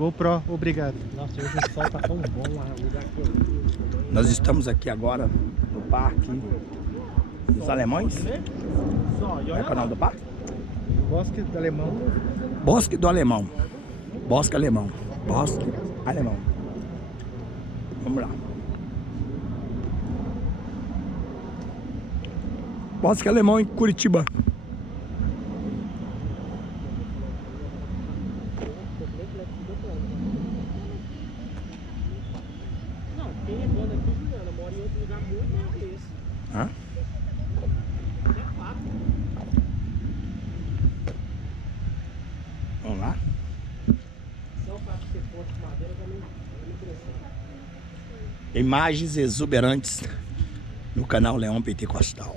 GoPro, obrigado. Nossa, hoje o sol tá tão bom, o lugar que eu vi. Nós estamos aqui agora no Parque dos Alemães. Qual é o nome do parque? Bosque do Alemão. Bosque do Alemão. Bosque Alemão. Bosque Alemão. Vamos lá. Bosque Alemão em Curitiba. Não, quem é dono aqui, Juliana, mora em outro lugar muito maior que esse. Hã? É fato. Vamos lá. Só o fato de ter ponto de madeira também me impressiona. Imagens exuberantes no canal Leão Pentecostal.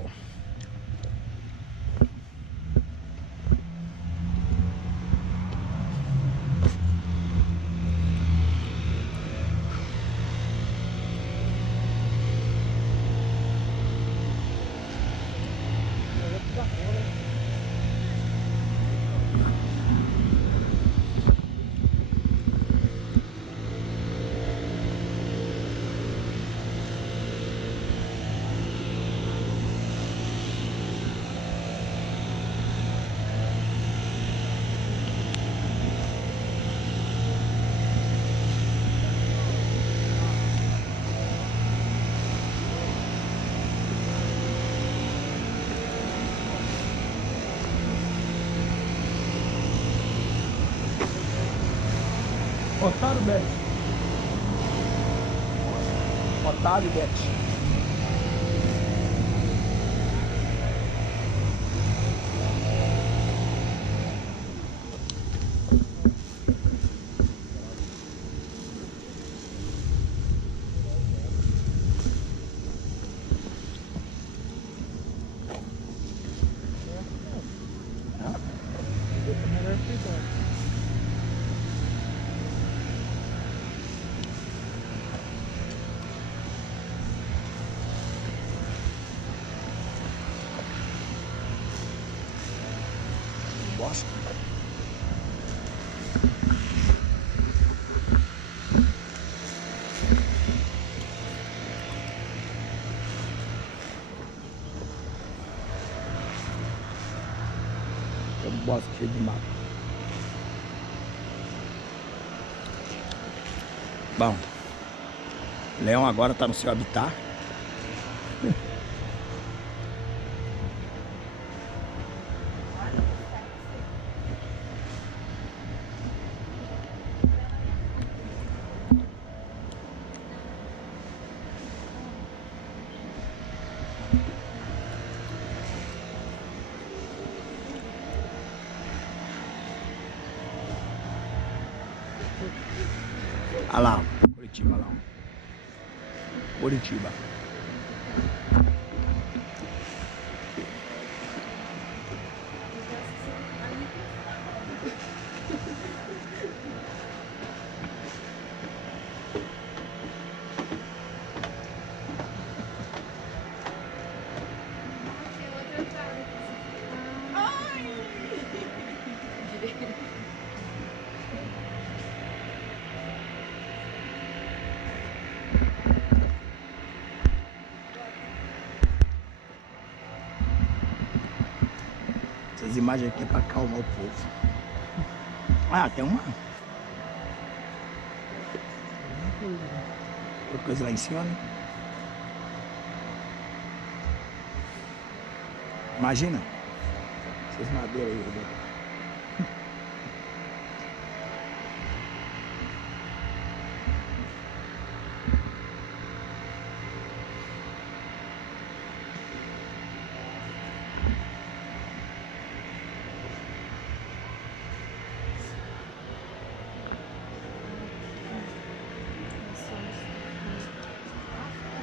Otário Bet. Otário Bet. Bosque. É um bosque cheio de mato. Bom, Leão agora está no seu habitat. Olha lá, Curitiba lá. Curitiba. Essas imagens aqui é para acalmar o povo. Ah, tem uma outra coisa lá em cima, né? Imagina essas madeiras aí, Roberto.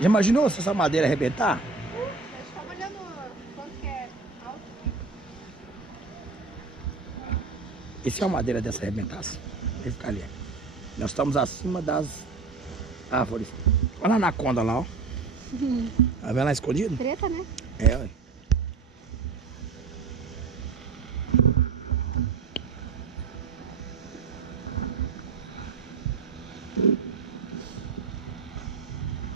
Já imaginou se essa madeira arrebentar? Eu estava olhando quanto que é alto. E se uma madeira dessa arrebentasse? Ele ficar ali. Nós estamos acima das árvores. Olha a anaconda lá, ó. Tá vendo lá escondido? Preta, né? É, ué.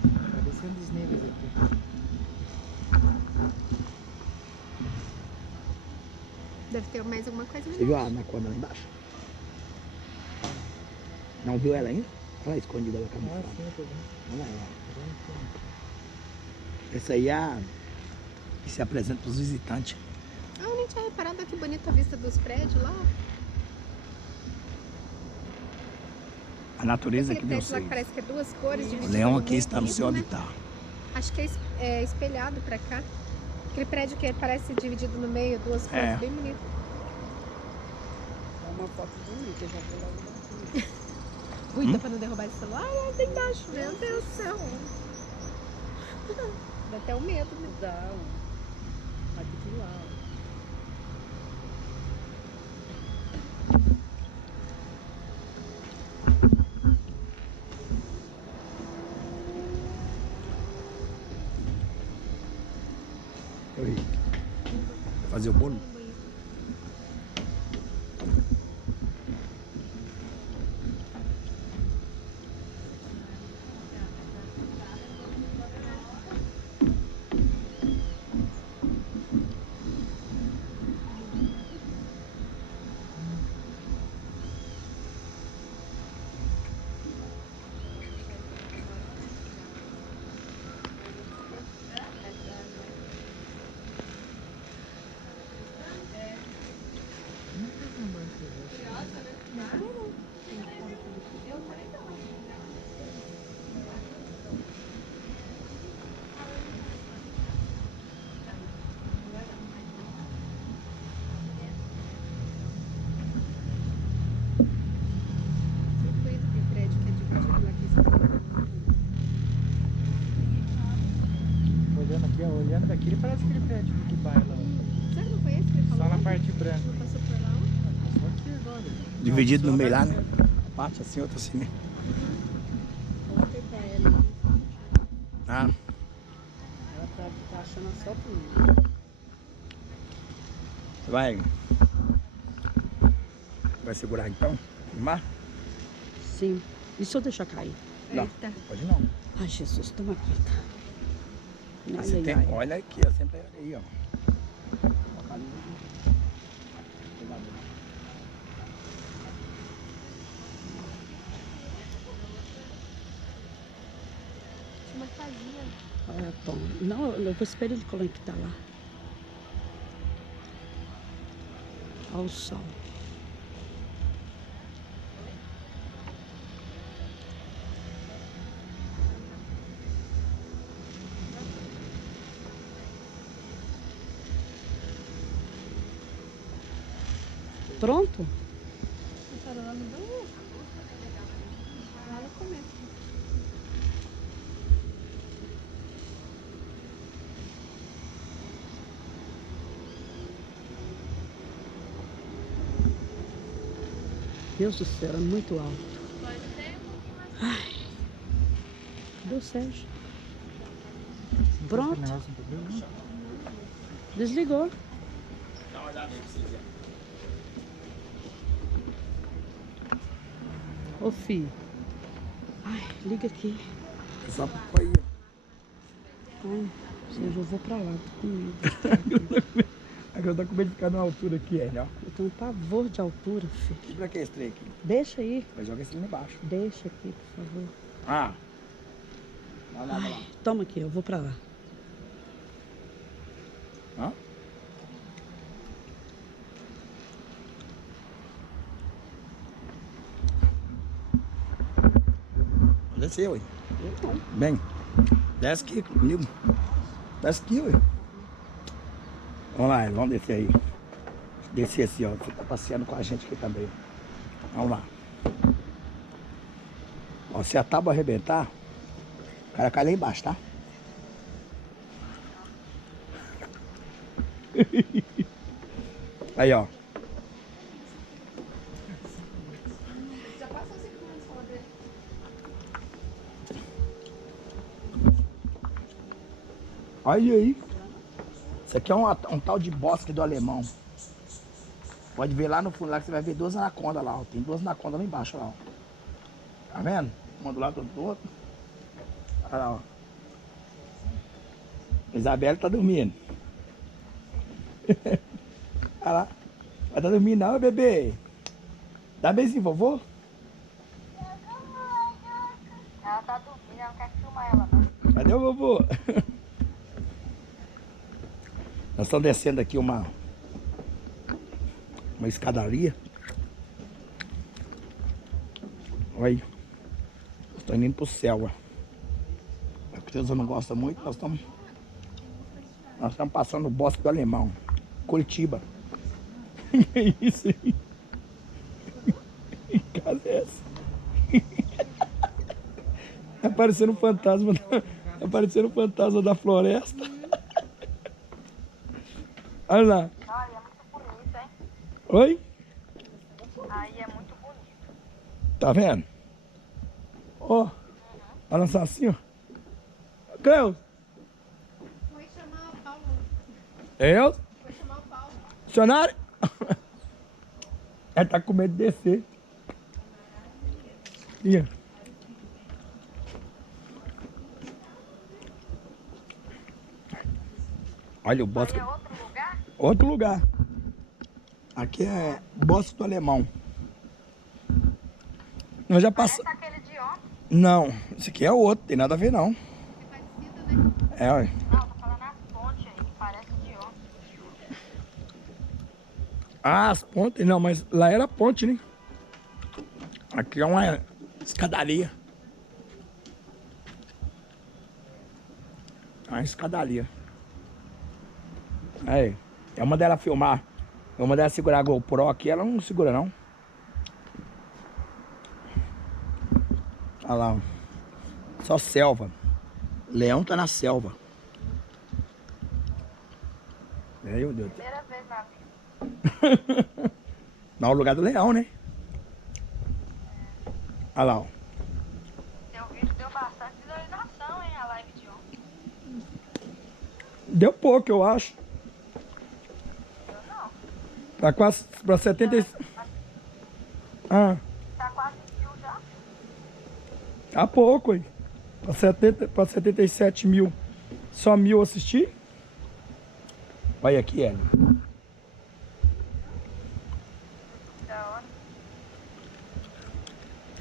Tá descendo os níveis aqui. Deve ter mais alguma coisa Você ali. viu a anaconda lá embaixo? Não viu ela ainda? Olha lá, escondida lá Ah, camuflada. sim, tô vendo. Olha lá, ela. Tô vendo. Essa aí é a que se apresenta para os visitantes. Ah, eu nem tinha reparado. Olha que bonita a vista dos prédios lá. A natureza Aquele que deu prédio lá que seis. parece que é duas cores O divididas leão no aqui meio, está no seu bonito, né? habitat. Acho que é espelhado pra cá. Aquele prédio que parece dividido no meio, duas cores, É. bem bonito. É uma foto bonita, eu já vou logo daqui. Cuida pra não derrubar esse celular. Ah, lá embaixo. Meu Deus do céu. Dá até o medo, né? Dá, ó. Aqui do lado. Oi. Vai fazer o bolo? Cuida aquele prédio que é dividido lá que é espelhado. Olhando aqui, ó, olhando daqui, ele parece aquele prédio do Dubai lá. Você não conhece? Ele falou Só na ontem? parte branca. Não passou por lá ontem? Só aqui agora. Dividido Não, no só meio na lá, parte né? branca. Parte assim, outra assim, né? Ontem pra ela, Ah, ela tá achando só bonito. você vai. Vai segurar então? Filmar? Sim. E se eu deixar cair? Não. Eita. Pode não. Ai, Jesus, toma conta. Ai, Você ai, tem, ai. olha aqui, ó, sempre aí, ó. Tinha uma casinha. Olha, Tom. Não, eu vou esperar ele conectar lá. Olha o sol. Pronto? Eu parou lá no banheiro. Lá no começo. Deus do céu, é muito alto. Ai. Cadê o Sérgio? Pronto. Aquele negócio do Dubai, né? Desligou. Dá uma olhada aí pra você ver. Ô, filho. Ai, liga aqui. É só pra aí. Ai, Sérgio, eu vou pra lá, tô com medo. Agora eu tô com medo de ficar numa altura aqui, ó. Eu tenho um pavor de altura, filho. E pra que esse trem aqui? Deixa aí. Vai jogar esse lá embaixo. Deixa aqui, por favor. Ah. Dá uma olhada lá. Ai, toma aqui, eu vou pra lá. Hã? Desceu, ué. Eu não. Bem, desce aqui comigo. Desce aqui, ué. Vamos lá, vamos descer aí. Descer assim, ó. Você tá passeando com a gente aqui também. Vamos lá. Ó, se a tábua arrebentar, o cara cai lá embaixo, tá? Aí, ó. Já passou 5 minutos falando dele. Olha aí. Isso aqui é um tal de bosque do alemão. Pode ver lá no fundo, lá que você vai ver duas anacondas lá, ó. Tem duas anacondas lá embaixo, lá, ó. Tá vendo? Uma do lado do outro. Olha lá, ó. Isabela tá dormindo. Olha lá. Ela tá dormindo não, bebê. Dá beijinho, vovô. Ela tá dormindo, ela não quer filmar ela, não. Cadê o vovô? Nós estamos descendo aqui uma escadaria. Olha aí. Estou indo pro céu, ó. A criança não gosta muito, nós estamos passando no Bosque do Alemão, Curitiba. Que isso aí? Que casa é essa? Tá parecendo um fantasma, tá parecendo um fantasma da floresta. Olha lá. Olha, é muito bonito, hein? Oi? Aí é muito bonito. Tá vendo? Ó, olha só assim, ó. Cleus, Foi chamar o Paulo. eu? Foi chamar o Paulo. Funcionário? Ela tá com medo de descer. Ia. Olha o bosque. Aí é outro lugar? Outro lugar. Aqui é Bosque do Alemão. Nós já Parece passamos. aquele de ontem. Não, esse aqui é outro, tem nada a ver não. É parecido, né? É, olha. Não, tô falando as pontes aí, parece de ontem. Ah, as pontes, não, mas lá era ponte, né? Aqui é uma escadaria. Uma escadaria. Aí, eu mandei ela filmar. Eu mandei ela segurar a GoPro aqui, ela não segura não. Olha lá, ó. Só selva. Leão tá na selva. Meu Deus. Primeira vez na vida. Não, é o lugar do leão, né? Olha lá, ó. Seu vídeo deu bastante visualização, hein? A live de ontem. Deu pouco, eu acho. Eu não. Tá quase pra 70. Ah, Tá quase 1000 já. tá pouco aí. Pra 77 mil. Só 1000 assistir? Olha aqui, Hélio. Da hora.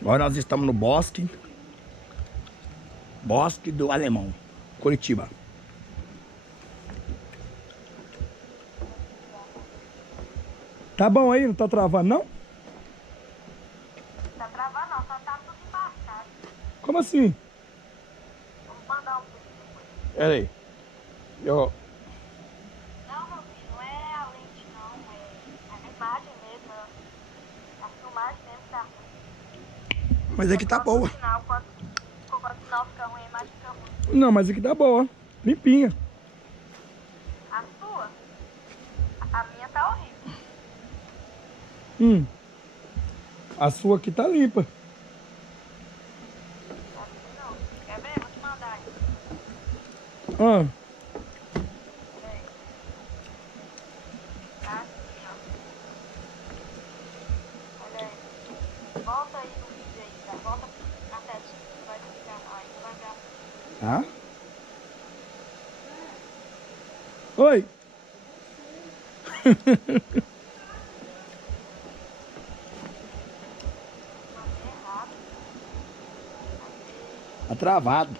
Agora nós estamos no Bosque. Bosque do Alemão, Curitiba. Tá bom aí? Não tá travando, não? Tá travando não, só tá tudo embaixado. Como assim? Vamos mandar um vídeo depois. Pera aí. Eu... Não, meu filho, não é a lente não, é a imagem mesmo. A filmagem mesmo tá ruim. Mas aqui tá Só boa. no final, quando o sinal fica ruim, a imagem fica ruim. Não, mas aqui tá boa. Limpinha. A sua? A minha tá horrível. A sua aqui tá limpa. A minha não. Quer ver? Vou te mandar aí. Ah, Peraí. Tá assim, ó. Olha aí. Volta aí no vídeo aí, tá? Volta na setinha que você vai desligar. Aí você vai ver. tá. Oi. Mandei errado. Tá travado.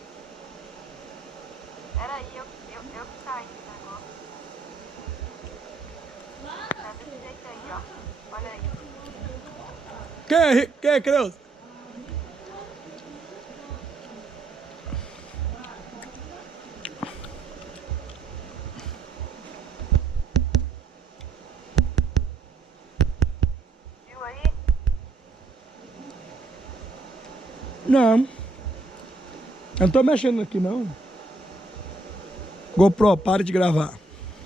Peraí, eu que saí do negócio. Tá desse jeito aí, ó. Olha aí. Quem é, Creus? Viu aí? Não. Eu não tô mexendo aqui, não. GoPro, para de gravar.